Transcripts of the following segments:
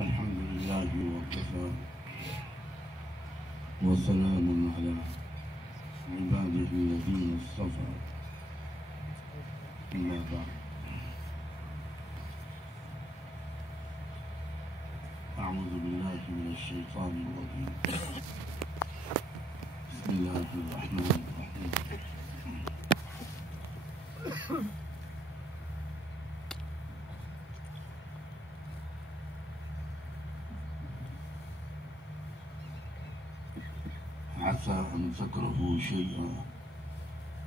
الحمد لله وكفى وسلام على عباده الذين اصطفى أما بعد أعوذ بالله من الشيطان الرجيم بسم الله الرحمن الرحيم عسى أن تكرهوا شيئا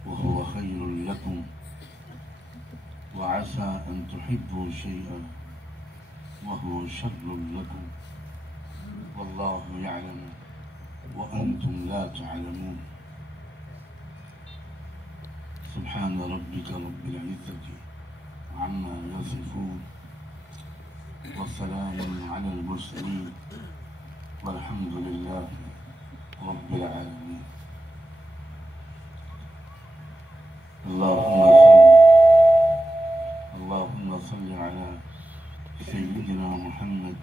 وهو خير لكم وعسى أن تحبوا شيئا وهو شر لكم والله يعلم وأنتم لا تعلمون سبحان ربك رب العزة عما يصفون وسلام على المرسلين والحمد لله رب العالمين اللهم صل على سيدنا محمد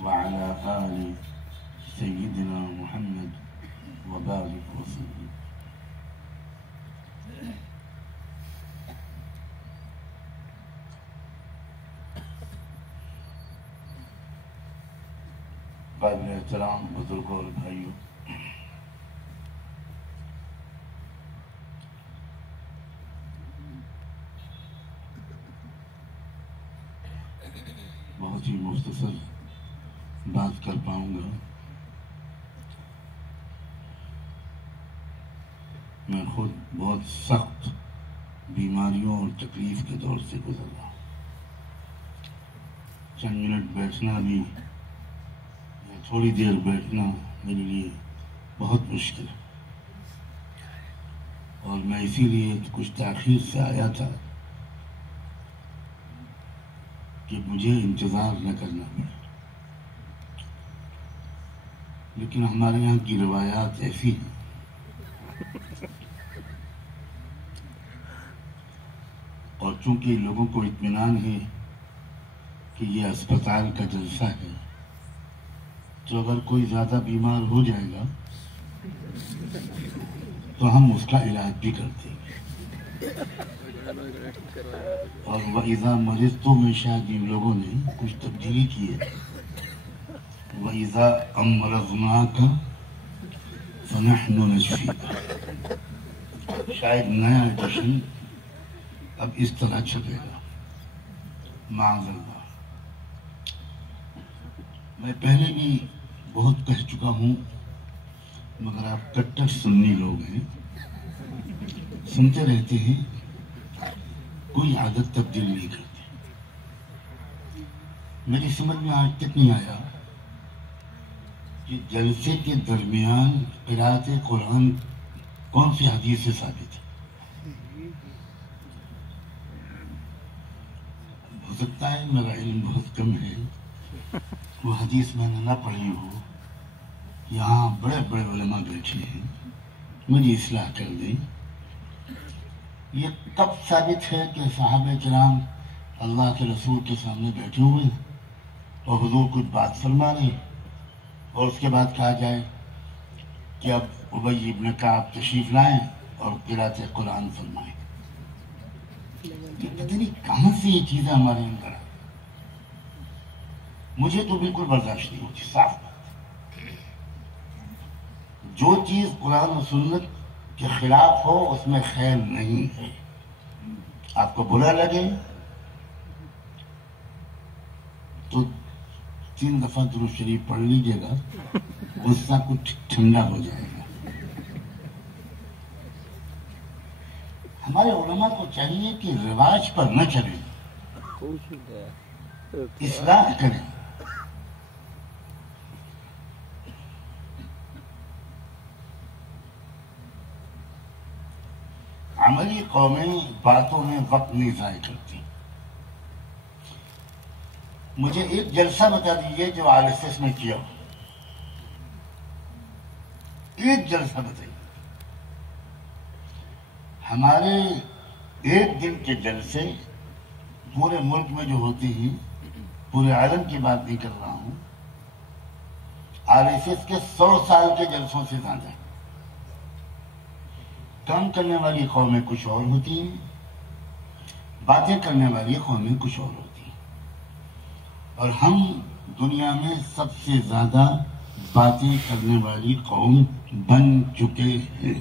وعلى آل سيدنا محمد وبارك وسلم. قابل احترام بزرگوں اور بھائیوں، بہت ہی مختصر بات کر پاؤں گا. میں خود بہت سخت بیماریوں اور تکلیف کے دور سے گزر رہا ہوں. چند منٹ بیٹھنا بھی، تھوڑی دیر بیٹھنا میرے لیے بہت مشکل ہے، اور میں اسی لیے کچھ تاخیر سے آیا تھا کہ مجھے انتظار نہ کرنا پڑے. لیکن ہمارے یہاں کی روایات ایسی ہیں اور چونکہ لوگوں کو اطمینان ہے کہ یہ اسپتال کا جلسہ ہے، تو اگر کوئی زیادہ بیمار ہو جائے گا تو ہم اس کا علاج بھی کرتے ہیں. اور وَإِذَا مَرِضْتُ میں شاید ان لوگوں نے کچھ تبدیلی کی ہے. وَإِذَا أَمْرَضْنَاكَ فَنَحْنُ نَشْفِيكَ. شاید نیا ایڈیشن اب اس طرح چھپے گا. معاذ اللہ. میں پہلے بھی بہت کہہ چکا ہوں، مگر آپ کٹر سنی لوگ ہیں، سنتے رہتے ہیں، کوئی عادت تبدیل نہیں کرتے. میری سمجھ میں آج تک نہیں آیا کہ جلسے کے درمیان قرأت قرآن کون سی حدیث سے ثابت ہے. ہو سکتا ہے میرا علم بہت کم ہے، وہ حدیث میں نے نہ پڑھی ہو. یہاں بڑے بڑے علماء بیٹھے ہیں، میری اصلاح کر دیں. یہ کب ثابت ہے کہ صحابہ کرام اللہ کے رسول کے سامنے بیٹھے ہوئے ہیں اور حضور کچھ بات فرما رہے ہیں اور اس کے بعد کہا جائے کہ اب ابی ابن کعب تشریف لائیں اور قرأت قرآن فرمائیں؟ پتہ نہیں کہاں سے یہ چیزیں ہمارے اندر ہیں. مجھے تو بالکل برداشت نہیں ہوتی. صاف بات، جو چیز قرآن و سنت کے خلاف ہو اس میں خیر نہیں ہے. آپ کو برا لگے تو 3 دفعہ درود شریف پڑھ لیجیے گا، غصہ کچھ ٹھنڈا ہو جائے گا. ہمارے علماء کو چاہیے کہ رواج پر نہ چلیں، اصلاح کریں. عملی قومیں باتوں میں وقت نہیں ضائع کرتی. مجھے ایک جلسہ بتا دیجئے جو RSS میں کیا ہو. ایک جلسہ بتائیے. ہمارے ایک دن کے جلسے پورے ملک میں جو ہوتے ہیں، پورے عالم کی بات نہیں کر رہا ہوں، RSS کے 100 سال کے جلسوں سے زیادہ کام کرنے والی قومیں کچھ اور ہوتی ہیں، باتیں کرنے والی قومیں کچھ اور ہوتی ہیں، اور ہم دنیا میں سب سے زیادہ باتیں کرنے والی قوم بن چکے ہیں۔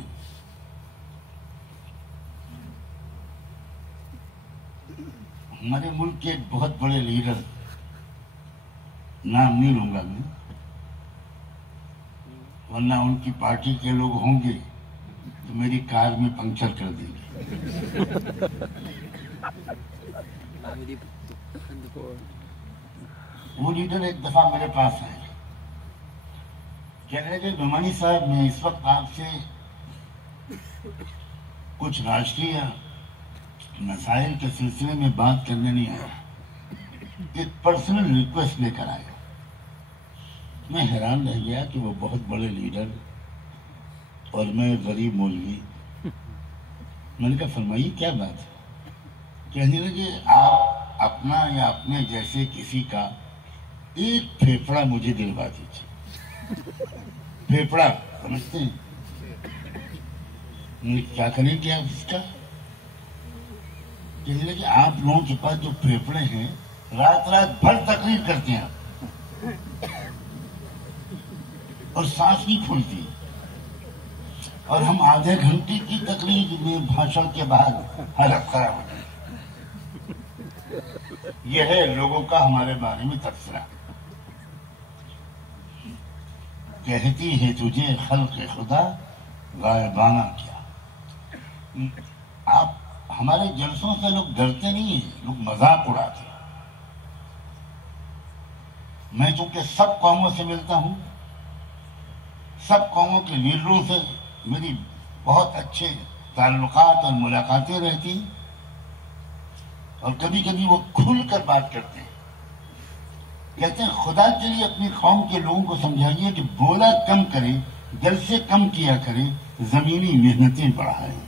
ہمارے ملک کے ایک بہت بڑے لیڈر، نام نہیں لوں گا میں، ورنہ ان کی پارٹی کے لوگ ہوں گے تو میری کار میں پنکچر کر دیں گے۔ وہ لیڈر ایک دفعہ میرے پاس آئے، کہہ رہے کہ نعمانی صاحب، میں اس وقت آپ سے کچھ راشٹری مسائل کے سلسلے میں بات کرنے نہیں آیا، ایک پرسنل ریکویسٹ لے کر آیا۔ میں حیران رہ گیا کہ وہ بہت بڑے لیڈر اور میں غریب مولوی۔ میں نے کہا فرمائیے کیا بات ہے؟ کہنے لگے آپ اپنا یا اپنے جیسے کسی کا ایک پھیپڑا مجھے دلوا دیجیے۔ پھیپڑا سمجھتے ہیں؟ کیا کریں گے آپ اس کا؟ کہنے لگے آپ لوگوں کے پاس جو پھیپڑے ہیں رات رات بھر تقریر کرتے ہیں آپ، اور سانس نہیں پھولتی، اور ہم آدھے گھنٹے کی تقریر میں بھاشن کے بعد حالت خراب ہو جائے۔ یہ ہے لوگوں کا ہمارے بارے میں تبصرہ۔ کہتی ہے تجھے خلق خدا غائبانہ کیا۔ آپ ہمارے جلسوں سے لوگ ڈرتے نہیں ہیں، لوگ مذاق اڑاتے ہیں۔ میں چونکہ سب قوموں سے ملتا ہوں، سب قوموں کے لیڈروں سے میری بہت اچھے تعلقات اور ملاقاتیں رہتی ہیں، اور کبھی کبھی وہ کھل کر بات کرتے ہیں۔ کہتے ہیں خدا کے لیے اپنی قوم کے لوگوں کو سمجھائیے کہ بولا کم کریں، جلسے کم کیا کریں، زمینی محنتیں بڑھائیں۔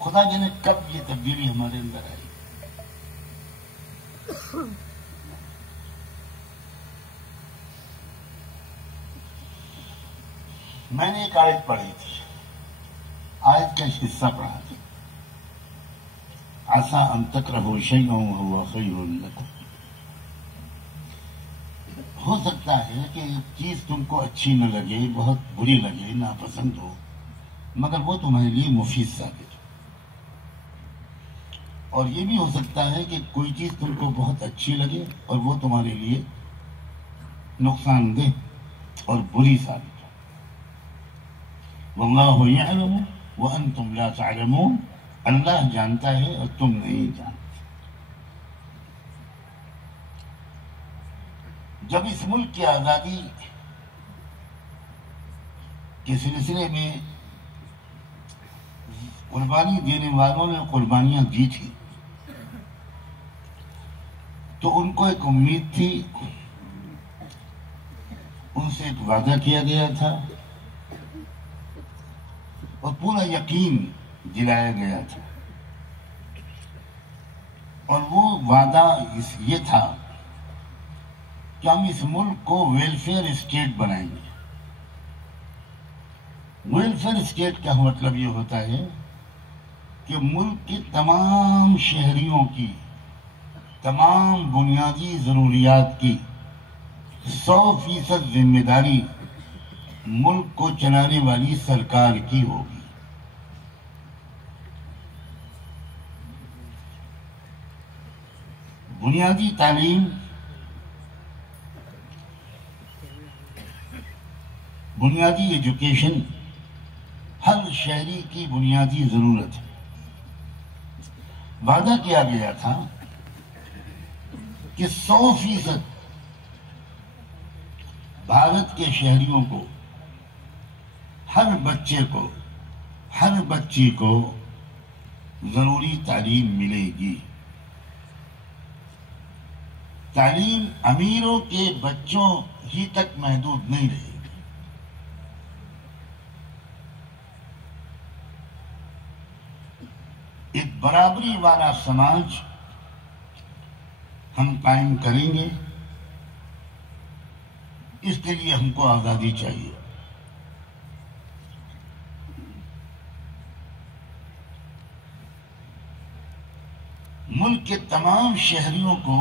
خدا جانے کب یہ تبدیلی ہمارے اندر آئی۔ میں نے ایک آیت پڑھی تھی، آیت کا حصہ پڑھا تھا، عسیٰ ان تکرہوا شیئا وہو خیر لکم۔ ہو سکتا ہے کہ ایک چیز تم کو اچھی نہ لگے، بہت بری لگے، ناپسند ہو، مگر وہ تمہارے لیے مفید ثابت ہو۔ اور یہ بھی ہو سکتا ہے کہ کوئی چیز تم کو بہت اچھی لگے اور وہ تمہارے لیے نقصان دہ اور بری ثابت ہو۔ واللہ یعلم وانتم لا تعلمون، اللہ جانتا ہے اور تم نہیں جانتے۔ جب اس ملک کی آزادی کے سلسلے میں قربانی دینے والوں نے قربانیاں دی تھی، تو ان کو ایک امید تھی، ان سے ایک وعدہ کیا گیا تھا، اور پورا یقین دلایا گیا تھا، اور وہ وعدہ یہ تھا کہ ہم اس ملک کو ویلفیئر اسٹیٹ بنائیں گے۔ ویلفیئر اسٹیٹ کا مطلب یہ ہوتا ہے کہ ملک کے تمام شہریوں کی تمام بنیادی ضروریات کی 100% ذمہ داری ملک کو چلانے والی سرکار کی ہوگی۔ بنیادی تعلیم، بنیادی ایجوکیشن ہر شہری کی بنیادی ضرورت ہے۔ وعدہ کیا گیا تھا کہ 100% بھارت کے شہریوں کو، ہر بچے کو، ہر بچی کو ضروری تعلیم ملے گی۔ تعلیم امیروں کے بچوں ہی تک محدود نہیں رہے گی۔ ایک برابری والا سماج ہم قائم کریں گے. اس کے لیے ہم کو آزادی چاہیے. ملک کے تمام شہریوں کو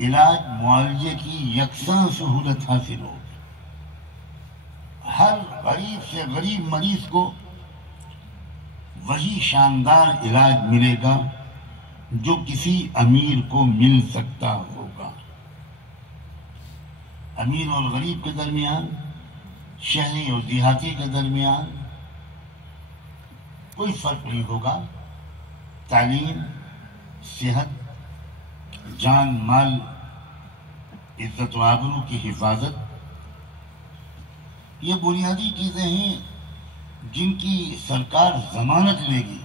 علاج معالجے کی یکساں سہولت حاصل ہو. ہر غریب سے غریب مریض کو وہی شاندار علاج ملے گا جو کسی امیر کو مل سکتا ہوگا. امیر اور غریب کے درمیان، شہری اور دیہاتی کے درمیان کوئی فرق نہیں ہوگا. تعلیم، صحت، جان مال، عزت و آبرو کی حفاظت، یہ بنیادی چیزیں ہیں جن کی سرکار ضمانت لے گی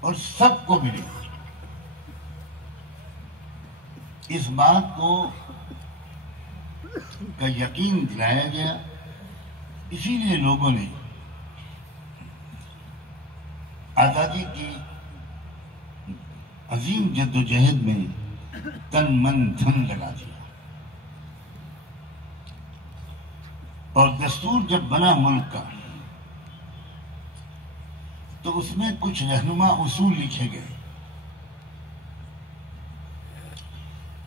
اور سب کو ملے گی. اس بات کو کا یقین دلایا گیا. اسی لیے لوگوں نے آزادی کی عظیم جد و جہد میں تن من دھن لگا دیا. اور دستور جب بنا ملک کا تو اس میں کچھ رہنما اصول لکھے گئے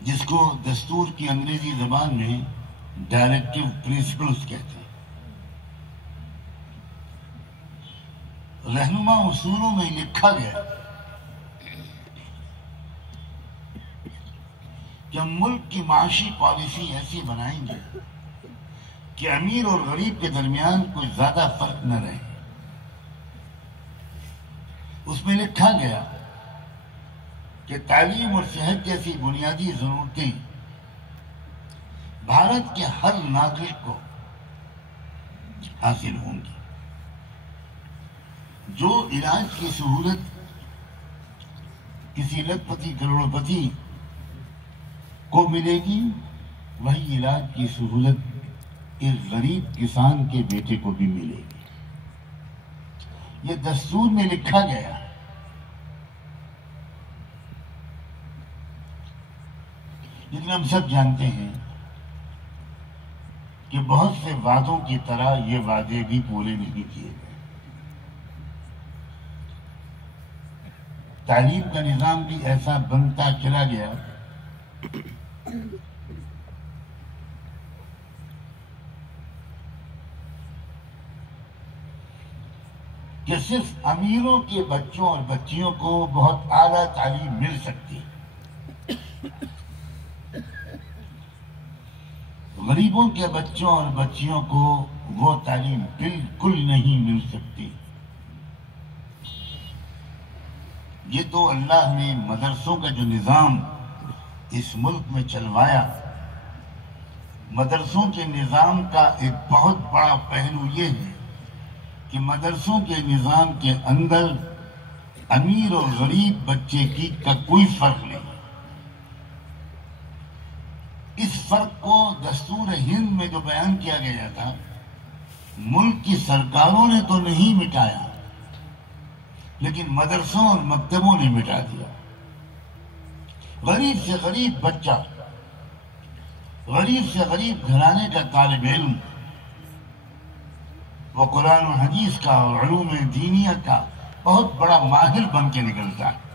جس کو دستور کی انگریزی زبان میں ڈائریکٹیو پرنسپلز کہتے ہیں. رہنما اصولوں میں لکھا گیا کہ ہم ملک کی معاشی پالیسی ایسی بنائیں گے کہ امیر اور غریب کے درمیان کوئی زیادہ فرق نہ رہے. اس میں لکھا گیا کہ تعلیم اور صحت جیسی بنیادی ضرورتیں بھارت کے ہر ناگرک کو حاصل ہوں گی. جو علاج کی سہولت کسی لکھ پتی کروڑ پتی کو ملے گی، وہی علاج کی سہولت ایک غریب کسان کے بیٹے کو بھی ملے گی. یہ دستور میں لکھا گیا. لیکن ہم سب جانتے ہیں کہ بہت سے وعدوں کی طرح یہ وعدے بھی پورے نہیں کیے گئے. تعلیم کا نظام بھی ایسا بنتا چلا گیا کہ صرف امیروں کے بچوں اور بچیوں کو بہت اعلیٰ تعلیم مل سکتی، غریبوں کے بچوں اور بچیوں کو وہ تعلیم بالکل نہیں مل سکتی. یہ تو اللہ نے مدرسوں کا جو نظام اس ملک میں چلوایا، مدرسوں کے نظام کا ایک بہت بڑا پہلو یہ ہے کہ مدرسوں کے نظام کے اندر امیر اور غریب بچے کا کوئی فرق نہیں. اس فرق کو دستور ہند میں جو بیان کیا گیا تھا، ملک کی سرکاروں نے تو نہیں مٹایا، لیکن مدرسوں اور مکتبوں نے مٹا دیا. غریب سے غریب بچہ، غریب سے غریب گھرانے کا طالب علم، وہ قرآن و حدیث کا اور علوم دینیہ کا بہت بڑا ماہر بن کے نکلتا ہے.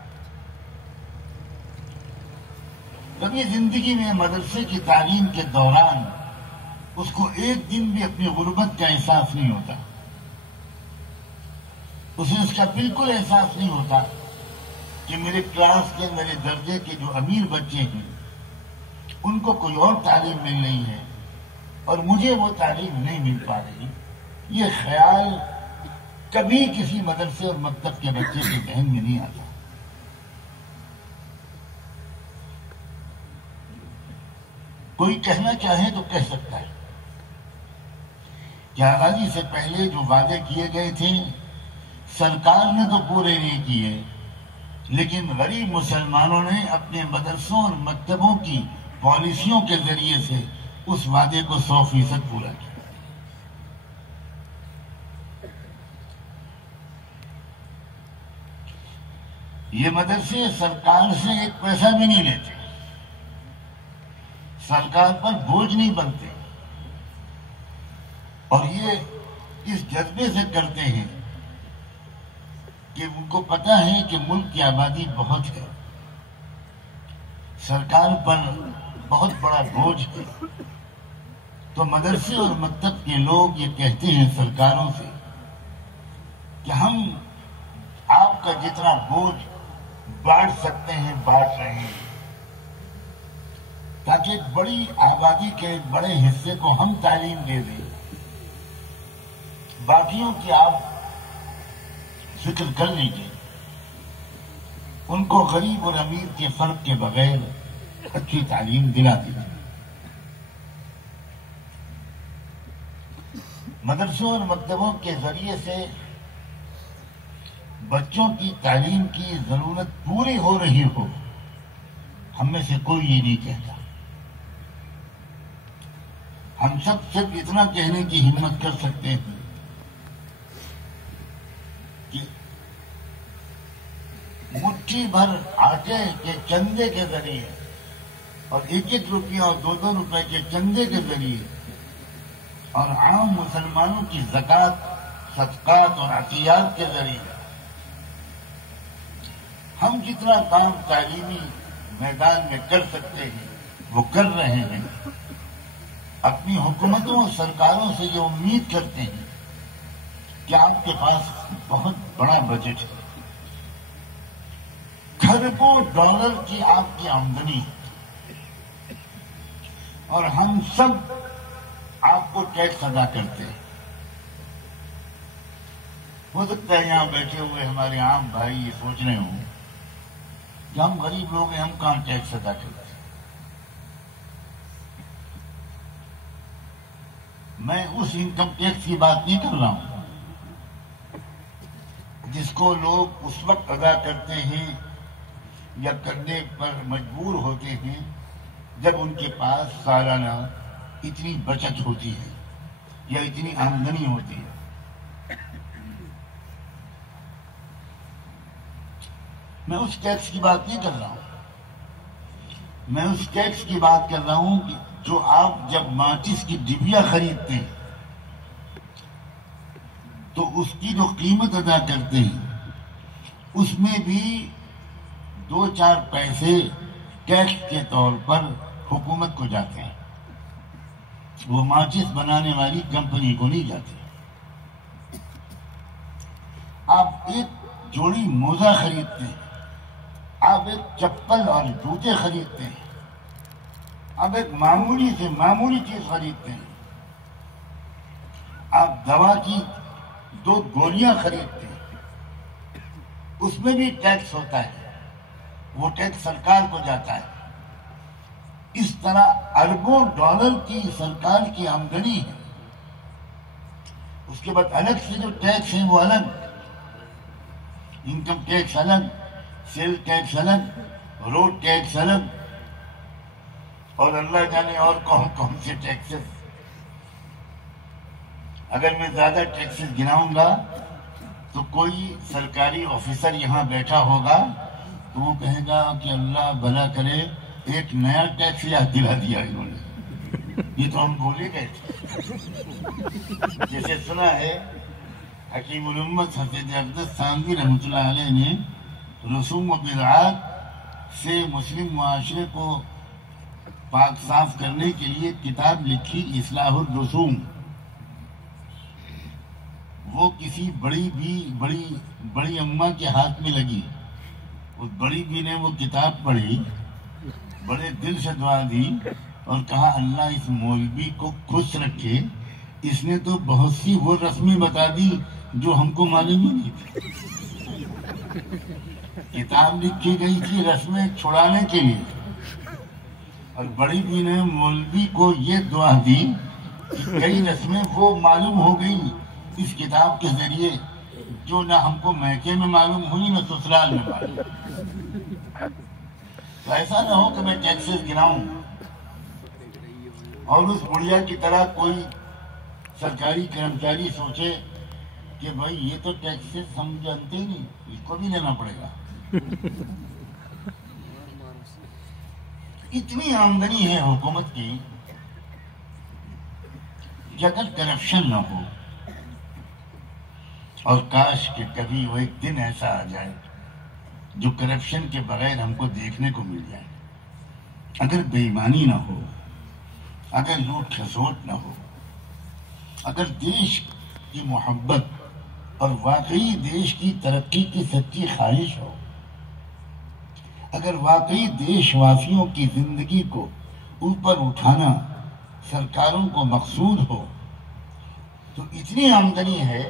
کبھی زندگی میں مدرسے کی تعلیم کے دوران اس کو ایک دن بھی اپنی غربت کا احساس نہیں ہوتا. اسے اس کا بالکل احساس نہیں ہوتا کہ میرے کلاس کے، میرے درجے کے جو امیر بچے ہیں ان کو کوئی اور تعلیم مل رہی ہے اور مجھے وہ تعلیم نہیں مل پا رہی. یہ خیال کبھی کسی مدرسے اور مکتب کے بچے کے ذہن میں نہیں آتا. کوئی کہنا چاہے تو کہہ سکتا ہے کہ آزادی سے پہلے جو وعدے کیے گئے تھے سرکار نے تو پورے نہیں کیے، لیکن غریب مسلمانوں نے اپنے مدرسوں اور مکتبوں کی پالیسیوں کے ذریعے سے اس وعدے کو 100% پورا کیا. یہ مدرسے سرکار سے ایک پیسہ بھی نہیں لیتے، سرکار پر بوجھ نہیں بنتے، اور یہ اس جذبے سے کرتے ہیں کہ ان کو پتا ہے کہ ملک کی آبادی بہت ہے، سرکار پر بہت بڑا بوجھ ہے، تو مدرسے اور مکتب کے لوگ یہ کہتے ہیں سرکاروں سے کہ ہم آپ کا جتنا بوجھ بانٹ سکتے ہیں بانٹ رہے ہیں، تاکہ ایک بڑی آبادی کے ایک بڑے حصے کو ہم تعلیم دے دیں، باقیوں کی آپ فکر کر لیجیے، ان کو غریب اور امیر کے فرق کے بغیر اچھی تعلیم دلا دیجیے۔ مدرسوں اور مکتبوں کے ذریعے سے بچوں کی تعلیم کی ضرورت پوری ہو رہی ہو، ہم میں سے کوئی یہ نہیں کہتا۔ ہم سب صرف اتنا کہنے کی ہمت کر سکتے ہیں کہ مٹھی بھر آٹے کے چندے کے ذریعے اور 1-1 روپیہ اور 2-2 روپے کے چندے کے ذریعے اور عام مسلمانوں کی زکوٰۃ، صدقات اور عطیات کے ذریعے ہم جتنا کام تعلیمی میدان میں کر سکتے ہیں وہ کر رہے ہیں۔ اپنی حکومتوں اور سرکاروں سے یہ امید کرتے ہیں کہ آپ کے پاس بہت بڑا بجٹ ہے، کھربوں ڈالر کی آپ کی آمدنی ہے، اور ہم سب آپ کو ٹیکس ادا کرتے ہیں۔ ہو سکتا ہے یہاں بیٹھے ہوئے ہمارے عام بھائی یہ سوچ رہے ہوں کہ ہم غریب لوگ ہیں، ہم کہاں ٹیکس ادا کرتے ہیں۔ میں اس انکم ٹیکس کی بات نہیں کر رہا ہوں جس کو لوگ اس وقت ادا کرتے ہیں یا کرنے پر مجبور ہوتے ہیں جب ان کے پاس سالانہ اتنی بچت ہوتی ہے یا اتنی آمدنی ہوتی ہے۔ میں اس ٹیکس کی بات نہیں کر رہا ہوں، میں اس ٹیکس کی بات کر رہا ہوں کہ جو آپ جب ماچس کی ڈبیا خریدتے ہیں تو اس کی جو قیمت ادا کرتے ہیں اس میں بھی 2-4 پیسے ٹیکس کے طور پر حکومت کو جاتے ہیں، وہ ماچس بنانے والی کمپنی کو نہیں جاتے۔ آپ ایک جوڑی موزہ خریدتے ہیں، آپ ایک چپل اور جوتے خریدتے ہیں، آپ ایک معمولی سے معمولی چیز خریدتے ہیں، آپ دوا کی 2 گولیاں خریدتے ہیں، اس میں بھی ٹیکس ہوتا ہے، وہ ٹیکس سرکار کو جاتا ہے۔ اس طرح اربوں ڈالر کی سرکار کی آمدنی ہے، اس کے بعد الگ سے جو ٹیکس ہیں وہ الگ، انکم ٹیکس الگ، سیل ٹیکس الگ، روڈ ٹیکس الگ، اور اللہ جانے اور کون کون سے ٹیکسز۔ اگر میں زیادہ ٹیکسز گناؤں گا تو کوئی سرکاری آفیسر یہاں بیٹھا ہوگا تو وہ کہے گا کہ اللہ بھلا کرے ایک نیا ٹیکس یاد دلا دیا انہوں نے، یہ تو ہم بھولے گئے تھے۔ جیسے سنا ہے حکیم الامت حضرت اقدس تھانوی رحمۃ اللہ علیہ نے رسوم و بدعات سے مسلم معاشرے کو پاک صاف کرنے کے لیے کتاب لکھی اصلاح الرسوم۔ وہ کسی بڑی اماں کے ہاتھ میں لگی، اس بڑی بھی نے وہ کتاب پڑھی، بڑے دل سے دعا دی اور کہا اللہ اس مولوی کو خوش رکھے، اس نے تو بہت سی وہ رسمیں بتا دی جو ہم کو معلوم ہی نہیں تھی۔ کتاب لکھی گئی تھی رسمیں چھڑانے کے لیے، اور بڑی بھی نے مولوی کو یہ دعا دی کہ کئی رسمیں وہ معلوم ہو گئی اس کتاب کے ذریعے جو نہ ہم کو میکے میں معلوم ہوئی نہ سسرال میں معلوم۔ تو ایسا نہ ہو کہ میں ٹیکسز گناؤں اور اس بڑھیا کی طرح کوئی سرکاری کرمچاری سوچے کہ بھائی یہ تو ٹیکسز ہم جانتے ہی نہیں، اس کو بھی لینا پڑے گا۔ اتنی آمدنی ہے حکومت کی کہ اگر کرپشن نہ ہو، اور کاش کہ کبھی وہ ایک دن ایسا آ جائے جو کرپشن کے بغیر ہم کو دیکھنے کو مل جائے، اگر بے ایمانی نہ ہو، اگر لوٹ کھسوٹ نہ ہو، اگر دیش کی محبت اور واقعی دیش کی ترقی کی سچی خواہش ہو، اگر واقعی دیش واسیوں کی زندگی کو اوپر اٹھانا سرکاروں کو مقصود ہو، تو اتنی آمدنی ہے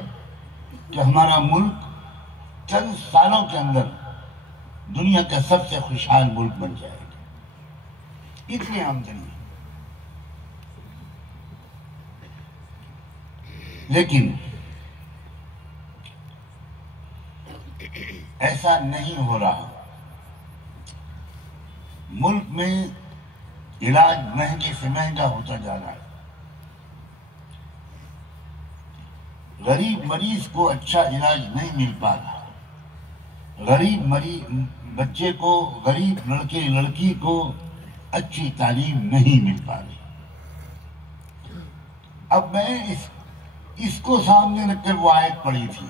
کہ ہمارا ملک چند سالوں کے اندر دنیا کا سب سے خوشحال ملک بن جائے گا، اتنی آمدنی ہے۔ لیکن ایسا نہیں ہو رہا، ملک میں علاج مہنگے سے مہنگا ہوتا جا رہا ہے، غریب مریض کو اچھا علاج نہیں مل پا رہا، غریب بچے کو، غریب لڑکے لڑکی کو اچھی تعلیم نہیں مل پا رہی۔ اب میں اس کو سامنے رکھ کر وہ آیت پڑھی تھی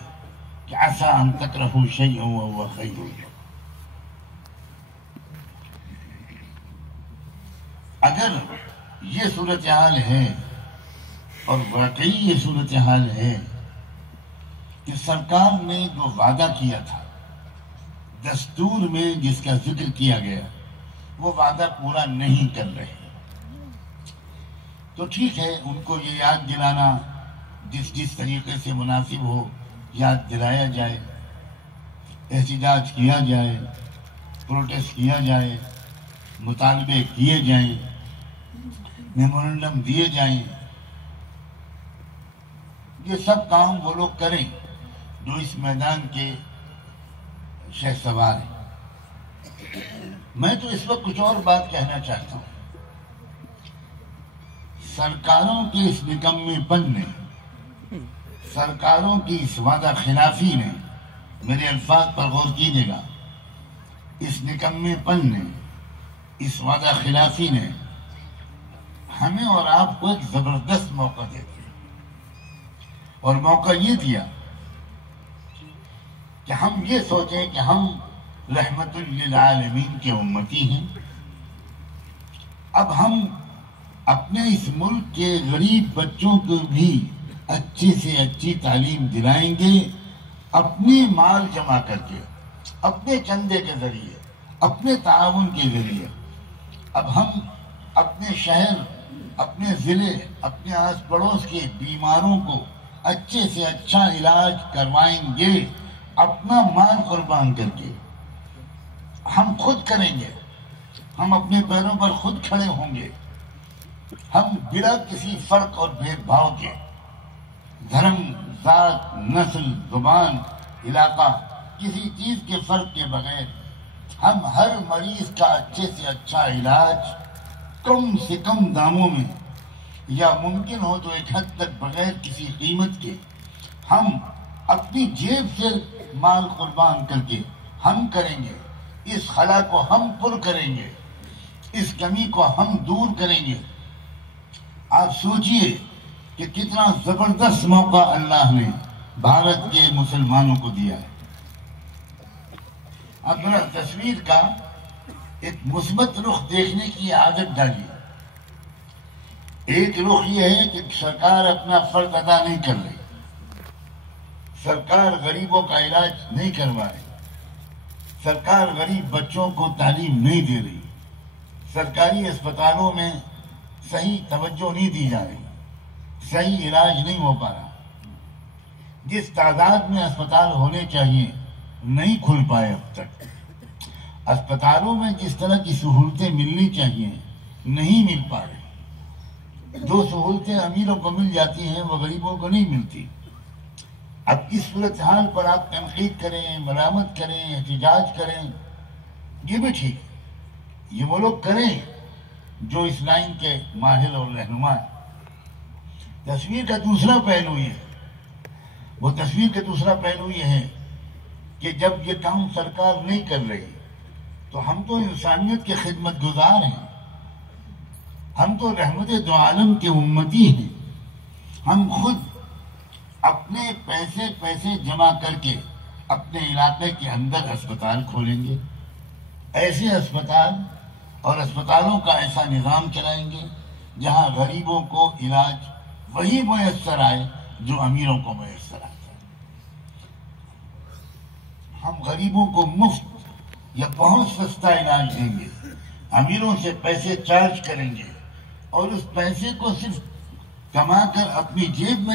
کہ عسیٰ ان تکرہوا شیئا وہو خیر لکم۔ اگر یہ صورتحال ہے، اور واقعی یہ صورتحال ہے کہ سرکار نے جو وعدہ کیا تھا دستور میں جس کا ذکر کیا گیا وہ وعدہ پورا نہیں کر رہے، تو ٹھیک ہے، ان کو یہ یاد دلانا جس طریقے سے مناسب ہو یاد دلایا جائے، احتجاج کیا جائے، پروٹیسٹ کیا جائے، مطالبے کیے جائیں، میمورنڈم دیے جائیں، یہ سب کام وہ لوگ کریں جو اس میدان کے شہ سوار ہیں۔ میں تو اس وقت کچھ اور بات کہنا چاہتا ہوں۔ سرکاروں کے اس نکمے پن نے، سرکاروں کی اس وعدہ خلافی نے، میرے الفاظ پر غور کیجیے گا، اس نکمے پن نے، اس وعدہ خلافی نے ہمیں اور آپ کو ایک زبردست موقع دے دیا، اور موقع یہ دیا کہ ہم یہ سوچیں کہ ہم رحمت للعالمین کے امتی ہیں۔ اب ہم اپنے اس ملک کے غریب بچوں کو بھی اچھی سے اچھی تعلیم دلائیں گے، اپنے مال جمع کر کے، اپنے چندے کے ذریعے، اپنے تعاون کے ذریعے۔ اب ہم اپنے شہر، اپنے ضلع، اپنے آس پڑوس کے بیماروں کو اچھے سے اچھا علاج کروائیں گے، اپنا مال قربان کر کے۔ ہم خود کریں گے، ہم اپنے پیروں پر خود کھڑے ہوں گے، ہم بلا کسی فرق اور بھید بھاؤ کے، دھرم، ذات، نسل، زبان، علاقہ، کسی چیز کے فرق کے بغیر ہم ہر مریض کا اچھے سے اچھا علاج کم سے کم داموں میں، یا ممکن ہو تو ایک حد تک بغیر کسی قیمت کے، ہم اپنی جیب سے مال قربان کر کے ہم کریں گے۔ اس خلا کو ہم پر کریں گے، اس کمی کو ہم دور کریں گے۔ آپ سوچئے کہ کتنا زبردست موقع اللہ نے بھارت کے مسلمانوں کو دیا ہے۔ اب ذرا تصویر کا ایک مثبت رخ دیکھنے کی عادت ڈالیے۔ ایک رخ یہ ہے کہ سرکار اپنا فرض ادا نہیں کر رہی، سرکار غریبوں کا علاج نہیں کروا رہی، سرکار غریب بچوں کو تعلیم نہیں دے رہی، سرکاری اسپتالوں میں صحیح توجہ نہیں دی جا رہی، صحیح علاج نہیں ہو پا رہا، جس تعداد میں اسپتال ہونے چاہیے نہیں کھل پائے اب تک، اسپتالوں میں جس طرح کی سہولتیں ملنی چاہیے نہیں مل پا رہی، جو سہولتیں امیروں کو مل جاتی ہیں وہ غریبوں کو نہیں ملتی۔ اب اس صورتحال پر آپ تنقید کریں، ملامت کریں، احتجاج کریں، یہ بھی ٹھیک ہے، یہ وہ لوگ کریں جو اس لائن کے ماہر اور رہنما ہیں۔ تصویر کا دوسرا پہلو یہ ہے، وہ تصویر کا دوسرا پہلو یہ ہے کہ جب یہ کام سرکار نہیں کر رہی تو ہم تو انسانیت کے خدمت گزار ہیں، ہم تو رحمت دو عالم کے امتی ہیں. ہم خود اپنے پیسے جمع کر کے اپنے علاقے کے اندر اسپتال کھولیں گے، ایسے اسپتال اور اسپتالوں کا ایسا نظام چلائیں گے جہاں غریبوں کو علاج وہی میسر آئے جو امیروں کو میسر آتا ہے. ہم غریبوں کو مفت یا بہت سستا علاج دیں گے، امیروں سے پیسے چارج کریں گے اور اس پیسے کو صرف کما کر اپنی جیب میں